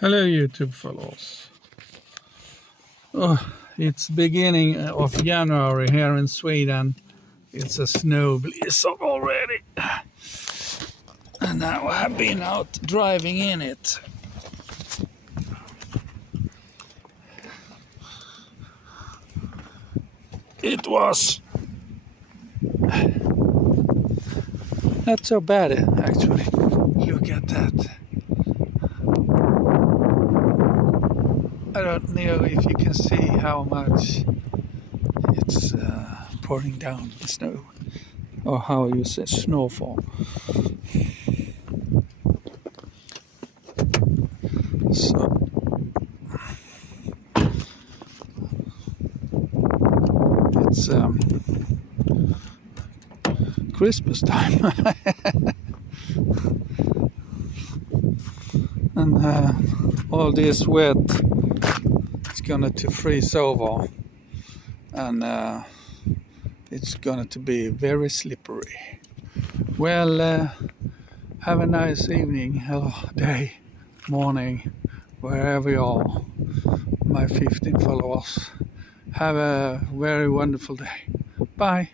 Hello YouTube followers. It's beginning of January here in Sweden. It's a snow blizzard already. And now I have been out driving in it. It was not so bad actually. Look at that. I don't know if you can see how much it's pouring down the snow, or how you say snowfall. So it's Christmas time. And all this wet, it's gonna to freeze over, and it's gonna to be very slippery. Well, have a nice evening, hello, day, morning, wherever you are, my 15 followers. Have a very wonderful day. Bye.